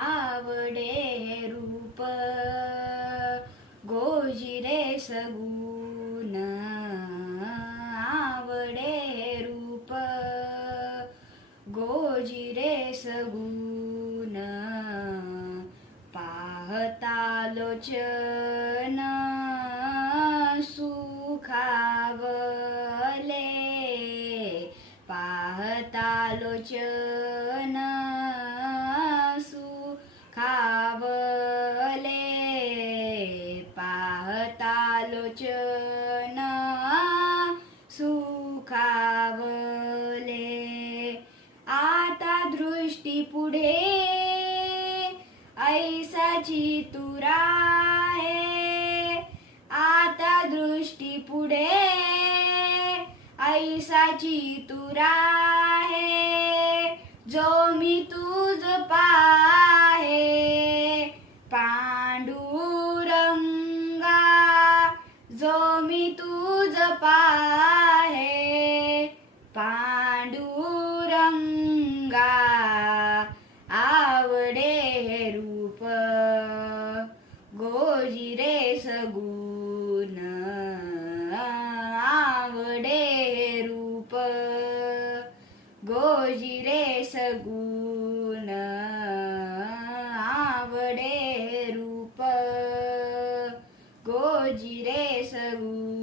आवडे रूप गोजिरे सगुण. आवडे रूप गोजिरे सगुण. पाहता लोचन सुखावले. पाहता वचन सुखावले. आता दृष्टी पुढे. ऐसाची तुरा आता दृष्टी पुढे. ऐसाची तुरा जो मी तू मी तुझ पाहे पांडुरंगा आवडे रूप गोजिरे सगुण आवडे रूप गोजिरे सगुण Go direção.